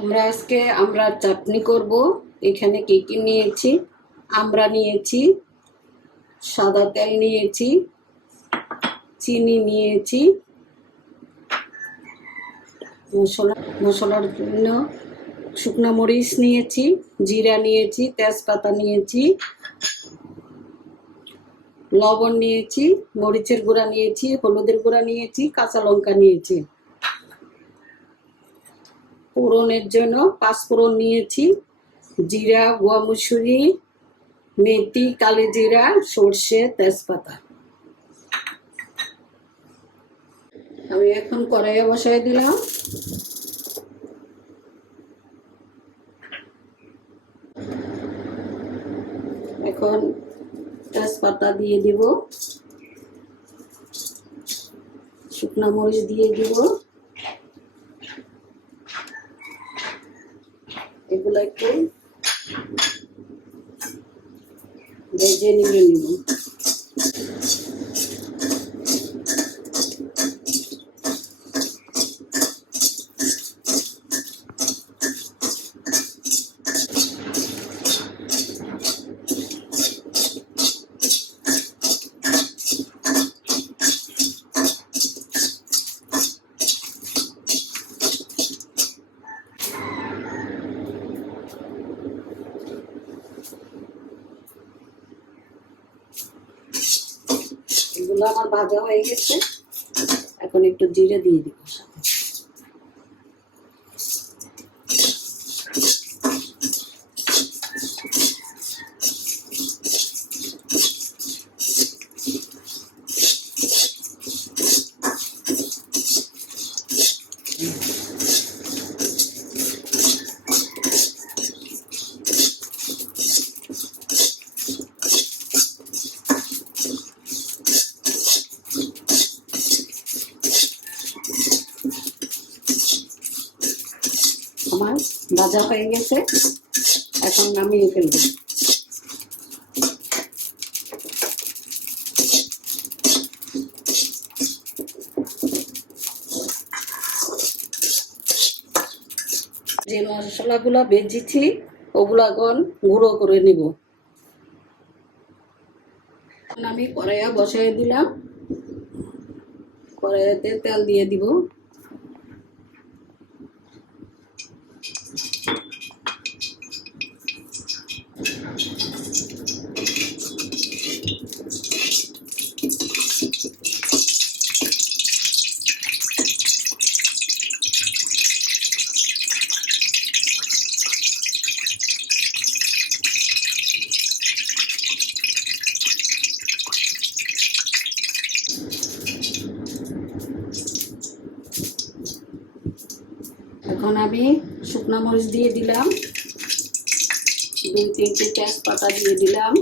আমরা আজকে আমড়ার চাটনি করব। এখানে কি কি নিয়েছি? আমড়া নিয়েছি, সাদা তেল নিয়েছি, চিনি নিয়েছি, মশলার জন্য শুকনো মরিচ নিয়েছি, জিরা নিয়েছি, তেজপাতা নিয়েছি, লবণ নিয়েছি, মরিচের গুঁড়া নিয়েছি, হলুদের গুঁড়া নিয়েছি, কাঁচা লঙ্কা নিয়েছি। ফোড়নের জন্য পাঁচফোড়ন নিয়েছি, জিরা, গুয়া মুসুরি, মেথি, কালি জিরা, সর্ষে, তেজপাতা। আমি এখন কড়াইয়ে বসাই দিলাম। এখন তেজপাতা দিয়ে দিব, শুকনো মরিচ দিয়ে দিব, এগুলো একটু ভেজে নিয়ে নিব। এগুলো আমার ভাজা হয়ে গেছে, এখন একটু জিরে দিয়ে দিব। আমার ভাজা হয়ে গেছে, এখন নামিয়ে ফেলবো। যে মশলাগুলো ভেজেছি ওগুলো এখন গুঁড়ো করে নিব। আমি কড়াইয়া বসাই দিলাম, কড়াইতে তেল দিয়ে দিব। এখন আমি শুকনো মরিচ দিয়ে দিলাম, 2-3টে তেজপাতা দিয়ে দিলাম,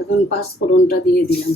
এখন পাঁচফোড়নটা দিয়ে দিলাম।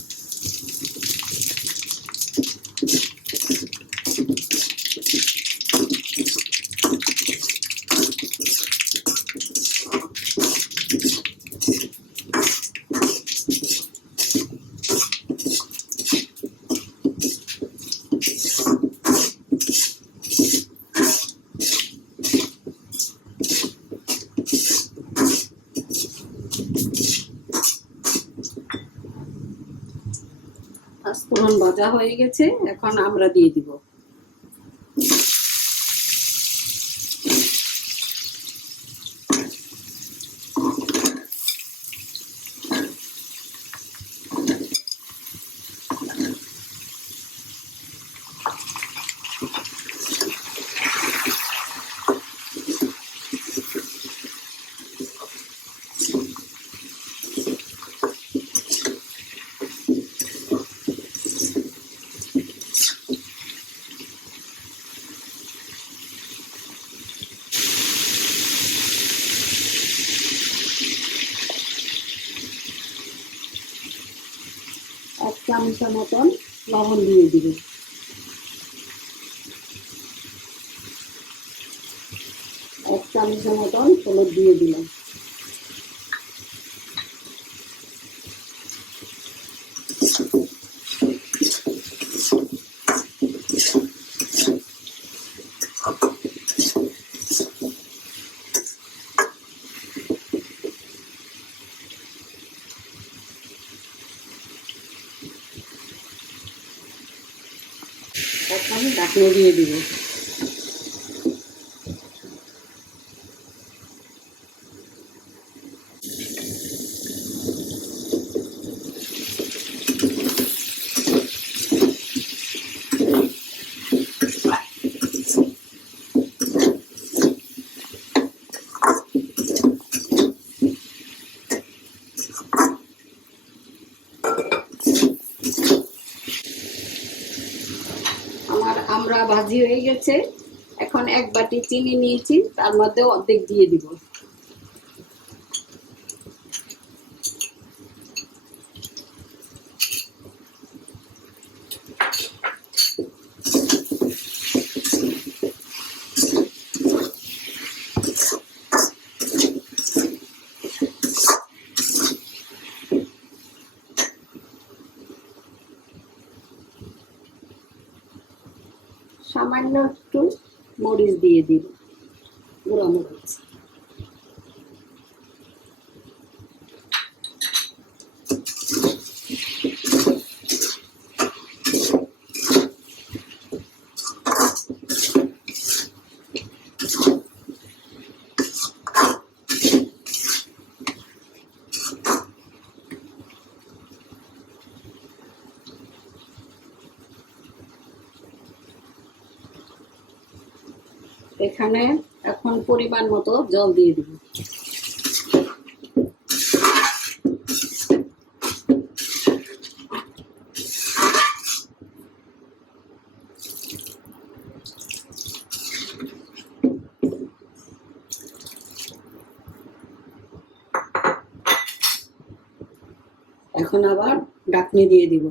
পাঁচফোড়ন ভাজা হয়ে গেছে, এখন আমরা দিয়ে দিব। চামচের মতন লবণ দিয়ে দিব। এক চামচের মতন হলুদ দিয়ে দিলাম। এখন ঢাকনা দিয়ে দিব। আমার আমরা ভাজি হয়ে গেছে। এখন এক বাটি চিনি নিয়েছি, তার মধ্যে অর্ধেক দিয়ে দিব। সামান্য একটু মরিচ দিয়ে দিব, গুঁড়া মরিচ। এখানে এখন পরিমাণ মতো জল দিয়ে দিব। এখন আবার ঢাকনি দিয়ে দিব।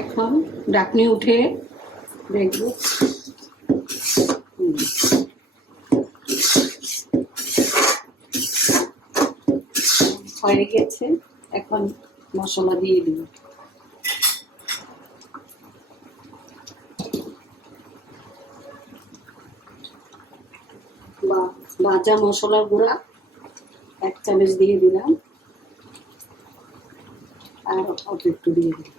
এখন ঢাকনি উঠে দেখব। হয়ে গেছে। এখন মশলা দিয়ে দিব। ভাজা মশলার গুঁড়া 1 চামচ দিয়ে দিলাম, আর অল্প একটু দিয়ে দিলাম।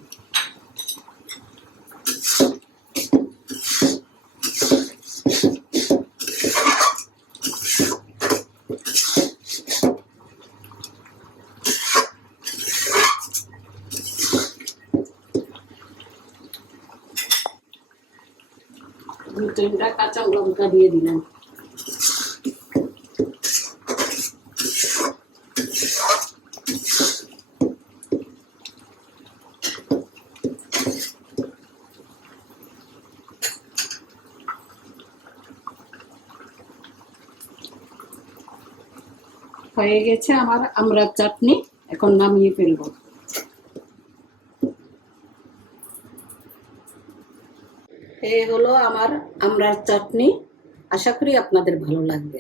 দুটা কাঁচা লঙ্কা দিয়ে দিলাম। হয়ে গেছে আমার আমড়ার চাটনি। এখন নামিয়ে ফেলবো। এই হলো আমার আমড়ার চাটনি। আশা করি আপনাদের ভালো লাগবে।